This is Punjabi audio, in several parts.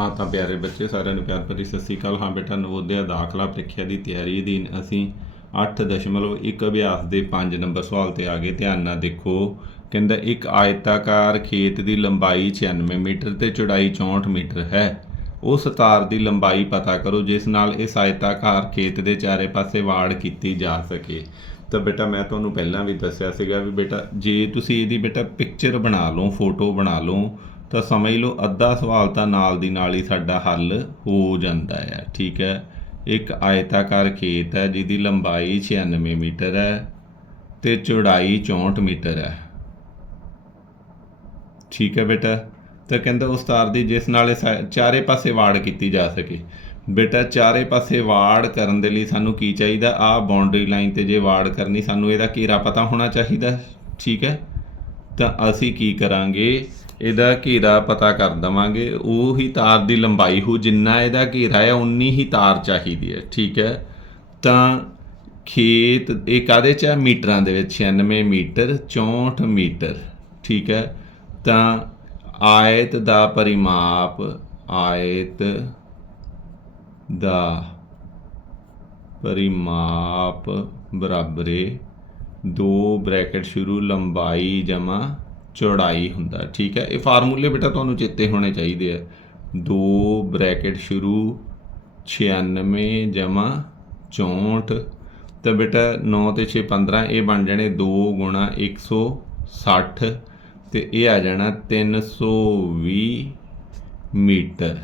ਹਾਂ, ਤਾਂ ਪਿਆਰੇ ਬੱਚੇ, ਸਾਰਿਆਂ ਨੂੰ ਪਿਆਰ ਭਰੀ ਸਤਿ ਸ੍ਰੀ ਅਕਾਲ। ਹਾਂ ਬੇਟਾ, ਨਵੋਦਿਆ ਦਾਖਲਾ ਪ੍ਰੀਖਿਆ ਦੀ ਤਿਆਰੀ ਅਧੀਨ ਅਸੀਂ 8.1 ਅਭਿਆਸ ਦੇ 5 ਨੰਬਰ ਸਵਾਲ ਤੇ ਆ ਗਏ। ਧਿਆਨ ਨਾਲ ਦੇਖੋ, ਕਹਿੰਦਾ, ਇੱਕ ਆਇਤਾਕਾਰ ਖੇਤ ਦੀ ਲੰਬਾਈ 96 ਮੀਟਰ ਤੇ ਚੌੜਾਈ 64 ਮੀਟਰ ਹੈ। ਉਸ ਤਾਰ ਦੀ ਲੰਬਾਈ ਪਤਾ ਕਰੋ, ਜਿਸ ਨਾਲ ਇਸ ਆਇਤਾਕਾਰ ਖੇਤ ਦੇ ਚਾਰੇ ਪਾਸੇ ਵਾੜ ਕੀਤੀ ਜਾ ਸਕੇ। ਤਾਂ ਬੇਟਾ, ਮੈਂ ਤੁਹਾਨੂੰ ਪਹਿਲਾਂ ਵੀ ਦੱਸਿਆ ਸੀਗਾ ਵੀ ਬੇਟਾ, ਜੇ ਤੁਸੀਂ ਇਹਦੀ ਬੇਟਾ ਪਿਕਚਰ ਬਣਾ ਲਓ ਫੋਟੋ ਬਣਾ ਲਓ ਤਾਂ ਸਮਝ ਲਓ, ਅੱਧਾ ਸਵਾਲ ਤਾਂ ਨਾਲ ਦੀ ਨਾਲ ਹੀ ਸਾਡਾ ਹੱਲ ਹੋ ਜਾਂਦਾ ਹੈ। ਠੀਕ ਹੈ। ਇੱਕ ਆਇਤਾਕਾਰ ਖੇਤ ਹੈ, ਜਿਹਦੀ ਲੰਬਾਈ 96 ਮੀਟਰ ਹੈ ਤੇ ਚੌੜਾਈ 64 ਮੀਟਰ ਹੈ। ਠੀਕ ਹੈ ਬੇਟਾ। ਤਾਂ ਕਹਿੰਦਾ ਉਸ ਤਾਰ ਦੀ ਜਿਸ ਨਾਲ ਇਹ ਚਾਰੇ ਪਾਸੇ ਵਾੜ ਕੀਤੀ ਜਾ ਸਕੇ। ਬੇਟਾ, ਚਾਰੇ ਪਾਸੇ ਵਾੜ ਕਰਨ ਦੇ ਲਈ ਸਾਨੂੰ ਕੀ ਚਾਹੀਦਾ? ਆ ਬਾਉਂਡਰੀ ਲਾਈਨ ਤੇ ਜੇ ਵਾੜ ਕਰਨੀ, ਸਾਨੂੰ ਇਹਦਾ ਘੇਰਾ ਪਤਾ ਹੋਣਾ ਚਾਹੀਦਾ। ਠੀਕ ਹੈ। ਤਾਂ ਅਸੀਂ ਕੀ ਕਰਾਂਗੇ? ਇਹਦਾ ਘੇਰਾ ਪਤਾ ਕਰ ਦਵਾਂਗੇ। ਉਹ ਹੀ ਤਾਰ ਦੀ ਲੰਬਾਈ ਹੋ, ਜਿੰਨਾ ਇਹਦਾ ਘੇਰਾ ਹੈ, ਉਨੀ ਹੀ ਤਾਰ ਚਾਹੀਦੀ ਹੈ, ਠੀਕ ਹੈ? ਤਾਂ ਖੇਤ, ਇਹ ਕਾਦੇ ਚ ਹੈ? ਮੀਟਰਾਂ ਦੇ ਵਿੱਚ 96 ਮੀਟਰ 64 ਮੀਟਰ, ਠੀਕ ਹੈ? ਤਾਂ ਆਇਤ ਦਾ ਪਰਿਮਾਪ, ਆਇਤ ਦਾ ਪਰਿਮਾਪ ਬਰਾਬਰੇ ਦੋ ਬ੍ਰੈਕਟ ਸ਼ੁਰੂ, ਲੰਬਾਈ ਜਮਾ ਚੌੜਾਈ ਹੁੰਦਾ ਠੀਕ ਹੈ? ਇਹ ਫਾਰਮੂਲੇ ਬੇਟਾ ਤੁਹਾਨੂੰ ਚੇਤੇ ਹੋਣੇ ਚਾਹੀਦੇ ਆ ਦੋ ਬ੍ਰੈਕਟ ਸ਼ੁਰੂ 96 ਜਮਾ 64 ਤਾਂ ਬੇਟਾ 9 ਤੇ 6 15 ਇਹ ਬਣ ਜਾਣੇ 2 ਗੁਣਾ 160 ਤੇ ਇਹ ਆ ਜਾਣਾ 320 ਮੀਟਰ।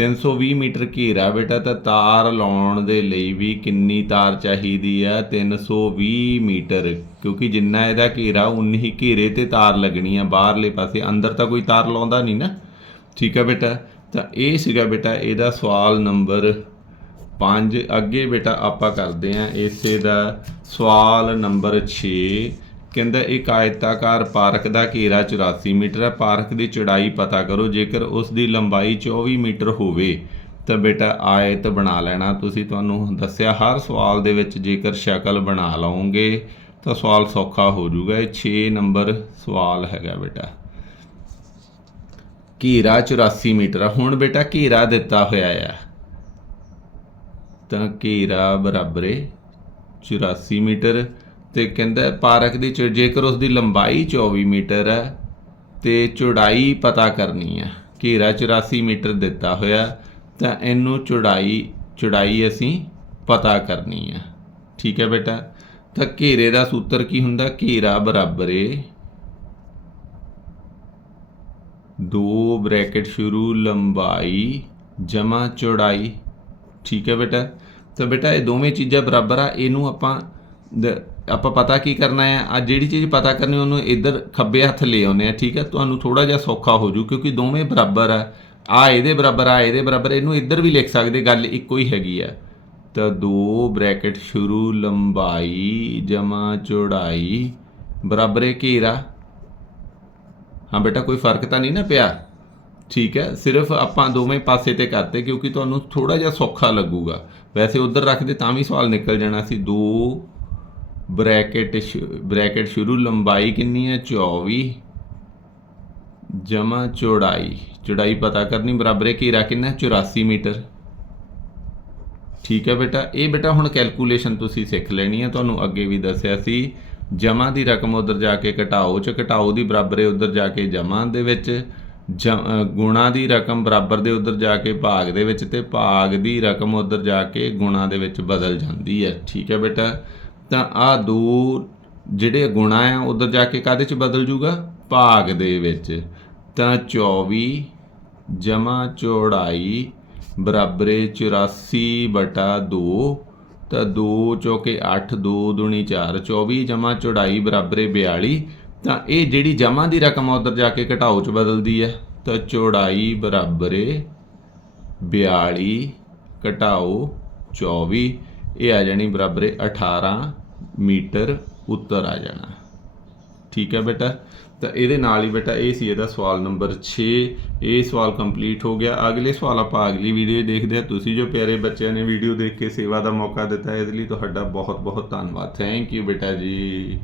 320 ਮੀਟਰ ਘੇਰਾ ਬੇਟਾ, ਤਾਂ ਤਾਰ ਲਾਉਣ ਦੇ ਲਈ ਵੀ ਕਿੰਨੀ ਤਾਰ ਚਾਹੀਦੀ ਆ? 320 ਮੀਟਰ, ਕਿਉਂਕਿ ਜਿੰਨਾ ਇਹਦਾ ਘੇਰਾ, ਉਨੀ ਹੀ ਘੇਰੇ ਤੇ ਤਾਰ ਲੱਗਣੀ ਆ। ਬਾਹਰਲੇ ਪਾਸੇ ਅੰਦਰ ਤਾਂ ਕੋਈ ਤਾਰ ਲਾਉਂਦਾ ਨਹੀਂ ਨਾ। ਠੀਕ ਆ ਬੇਟਾ? ਤਾਂ ਇਹ ਸੀਗਾ ਬੇਟਾ ਇਹਦਾ ਸਵਾਲ ਨੰਬਰ 5 ਅੱਗੇ ਬੇਟਾ ਆਪਾਂ ਕਰਦੇ ਆਂ ਇਸੇ ਦਾ ਸਵਾਲ ਨੰਬਰ 6 ਕਹਿੰਦਾ, ਇੱਕ ਆਇਤਾਕਾਰ ਪਾਰਕ ਦਾ ਘੇਰਾ 84 ਮੀਟਰ ਹੈ। ਪਾਰਕ ਦੀ ਚੌੜਾਈ ਪਤਾ ਕਰੋ, ਜੇਕਰ ਉਸ ਦੀ ਲੰਬਾਈ 24 ਮੀਟਰ ਹੋਵੇ, ਤਾਂ ਬੇਟਾ ਆਇਤ ਬਣਾ ਲੈਣਾ। ਤੁਸੀਂ ਤੁਹਾਨੂੰ ਦੱਸਿਆ, ਹਰ ਸਵਾਲ ਦੇ ਵਿੱਚ ਜੇਕਰ ਸ਼ਕਲ ਬਣਾ ਲਓਗੇ, ਤਾਂ ਸਵਾਲ ਸੌਖਾ ਹੋ ਜਾਊਗਾ। ਇਹ 6 ਨੰਬਰ ਸਵਾਲ ਹੈਗਾ ਬੇਟਾ। ਘੇਰਾ 84 ਮੀਟਰ ਹੁਣ ਬੇਟਾ ਘੇਰਾ ਦਿੱਤਾ ਹੋਇਆ ਆ। ਤਾਂ ਘੇਰਾ ਬਰਾਬਰੇ 84 ਮੀਟਰ। ਤੇ ਕਹਿੰਦਾ ਪਾਰਕ ਦੀ ਚ- ਜੇਕਰ ਉਸ ਦੀ ਲੰਬਾਈ 24 ਮੀਟਰ ਹੈ ਤੇ ਚੌੜਾਈ ਪਤਾ ਕਰਨੀ ਹੈ, ਘੇਰਾ 84 ਮੀਟਰ ਦਿੱਤਾ ਹੋਇਆ, ਤਾਂ ਇਹਨੂੰ ਚੌੜਾਈ ਚੌੜਾਈ ਅਸੀਂ ਪਤਾ ਕਰਨੀ ਹੈ। ਠੀਕ ਹੈ ਬੇਟਾ? ਤਾਂ ਘੇਰੇ ਦਾ ਸੂਤਰ ਕੀ ਹੁੰਦਾ? ਘੇਰਾ ਬਰਾਬਰ ਹੈ 2 ਬ੍ਰੈਕਟ ਸ਼ੁਰੂ, ਲੰਬਾਈ, ਜਮਾ ਚੌੜਾਈ। ਠੀਕ ਹੈ ਬੇਟਾ? ਤਾਂ ਬੇਟਾ, ਇਹ ਦੋਵੇਂ ਚੀਜ਼ਾਂ ਬਰਾਬਰ ਆ, ਇਹਨੂੰ ਆਪਾਂ ਦ- ਆਪਾਂ ਪਤਾ ਕੀ ਕਰਨਾ ਹੈ? ਆ ਜਿਹੜੀ ਚੀਜ਼ ਪਤਾ ਕਰਨੀ, ਉਹਨੂੰ ਇੱਧਰ ਖੱਬੇ ਹੱਥ ਲੈ ਆਉਨੇ ਆ ਠੀਕ ਹੈ? ਤੁਹਾਨੂੰ ਥੋੜਾ ਜਿਹਾ ਸੌਖਾ ਹੋ ਜੂ, ਕਿਉਂਕਿ ਦੋਵੇਂ ਬਰਾਬਰ ਆ। ਆ ਇਹਦੇ ਬਰਾਬਰ, ਆ ਇਹਦੇ ਬਰਾਬਰ, ਇਹਨੂੰ ਇੱਧਰ ਵੀ ਲਿਖ ਸਕਦੇ, ਗੱਲ ਇੱਕੋ ਹੀ ਹੈਗੀ ਆ। ਤਾਂ 2 ਬ੍ਰੈਕਟ ਸ਼ੁਰੂ, ਲੰਬਾਈ, ਜਮਾ, ਚੌੜਾਈ, ਬਰਾਬਰ ਹੈ ਘੇਰਾ। ਹਾਂ ਬੇਟਾ, ਕੋਈ ਫ਼ਰਕ ਤਾਂ ਨਹੀਂ ਨਾ ਪਿਆ? ਠੀਕ ਹੈ? ਸਿਰਫ ਆਪਾਂ ਦੋਵੇਂ ਪਾਸੇ ਤੇ ਕਰਤੇ, ਕਿਉਂਕਿ ਤੁਹਾਨੂੰ ਥੋੜਾ ਜਿਹਾ ਸੌਖਾ ਲੱਗੂਗਾ। ਵੈਸੇ ਉਧਰ ਰੱਖਦੇ ਤਾਂ ਵੀ ਸਵਾਲ ਨਿਕਲ ਜਾਣਾ ਸੀ। 2 ਬ੍ਰੈਕਟ ਬ੍ਰੈਕਟ ਸ਼ੁਰੂ ਲੰਬਾਈ ਕਿੰਨੀ ਹੈ? 24 ਜਮਾ ਚੌੜਾਈ। ਚੌੜਾਈ ਪਤਾ ਕਰਨੀ ਬਰਾਬਰ ਹੈ ਘੇਰਾ ਕਿੰਨਾ ਹੈ? 84 ਮੀਟਰ। ਠੀਕ ਹੈ ਬੇਟਾ ਇਹ ਬੇਟਾ ਹੁਣ ਕੈਲਕੂਲੇਸ਼ਨ ਤੁਸੀਂ ਸਿੱਖ ਲੈਣੀ ਹੈ ਤੁਹਾਨੂੰ ਅੱਗੇ ਵੀ ਦੱਸਿਆ ਸੀ। ਜਮਾ ਦੀ ਰਕਮ ਉਧਰ ਜਾ ਕੇ ਘਟਾਓ ਚ ਘਟਾਓ ਦੀ ਬਰਾਬਰ ਹੈ ਉਧਰ ਜਾ ਕੇ ਜਮਾ ਦੇ ਵਿੱਚ ਜ- ਅ, ਗੁਣਾ ਦੀ ਰਕਮ ਬਰਾਬਰ ਦੇ ਉਧਰ ਜਾ ਕੇ ਭਾਗ ਦੇ ਵਿੱਚ ਤੇ ਭਾਗ ਦੀ ਰਕਮ ਉਧਰ ਜਾ ਕੇ ਗੁਣਾ ਦੇ ਵਿੱਚ ਬਦਲ ਜਾਂਦੀ ਹੈ। ਠੀਕ ਹੈ ਬੇਟਾ ਤਾਂ ਆ ਦੋ ਜਿਹੜੇ ਗੁਣਾ ਆ, ਉਧਰ ਜਾ ਕੇ ਕਾਦੇ ਚ ਬਦਲ ਜੂਗਾ? ਭਾਗ ਦੇ ਵਿੱਚ। ਤਾਂ 24 ਜਮਾ ਚੌੜਾਈ ਬਰਾਬਰੇ 84 ਬਟਾ 2 ਤਾਂ 2 ਚੌਕੇ 8 2 ਦੁਣੀ 4 24 ਜਮਾ ਚੌੜਾਈ ਬਰਾਬਰੇ 42 ਤਾਂ ਇਹ ਜਿਹੜੀ ਜਮਾ ਦੀ ਰਕਮ ਆ, ਉਧਰ ਜਾ ਕੇ ਘਟਾਓ ਚ ਬਦਲਦੀ ਹੈ ਤਾਂ ਚੌੜਾਈ ਬਰਾਬਰੇ 42 ਘਟਾਓ 24 ਇਹ ਆ ਜਾਣੀ ਬਰਾਬਰ 18 ਮੀਟਰ ਉੱਤਰ ਆ ਜਾਣਾ। ਠੀਕ ਹੈ ਬੇਟਾ? ਤਾਂ ਇਹਦੇ ਨਾਲ ਹੀ ਬੇਟਾ ਇਹ ਸੀ ਇਹਦਾ ਸਵਾਲ ਨੰਬਰ 6 ਇਹ ਸਵਾਲ ਕੰਪਲੀਟ ਹੋ ਗਿਆ। ਅਗਲੇ ਸਵਾਲ ਆਪਾਂ ਅਗਲੀ ਵੀਡੀਓ ਦੇਖਦੇ ਹਾਂ। ਤੁਸੀਂ ਜੋ ਪਿਆਰੇ ਬੱਚਿਆਂ ਨੇ ਵੀਡੀਓ ਦੇਖ ਕੇ ਸੇਵਾ ਦਾ ਮੌਕਾ ਦਿੱਤਾ, ਇਹਦੇ ਲਈ ਤੁਹਾਡਾ ਬਹੁਤ ਬਹੁਤ ਧੰਨਵਾਦ। ਥੈਂਕ ਯੂ ਬੇਟਾ ਜੀ।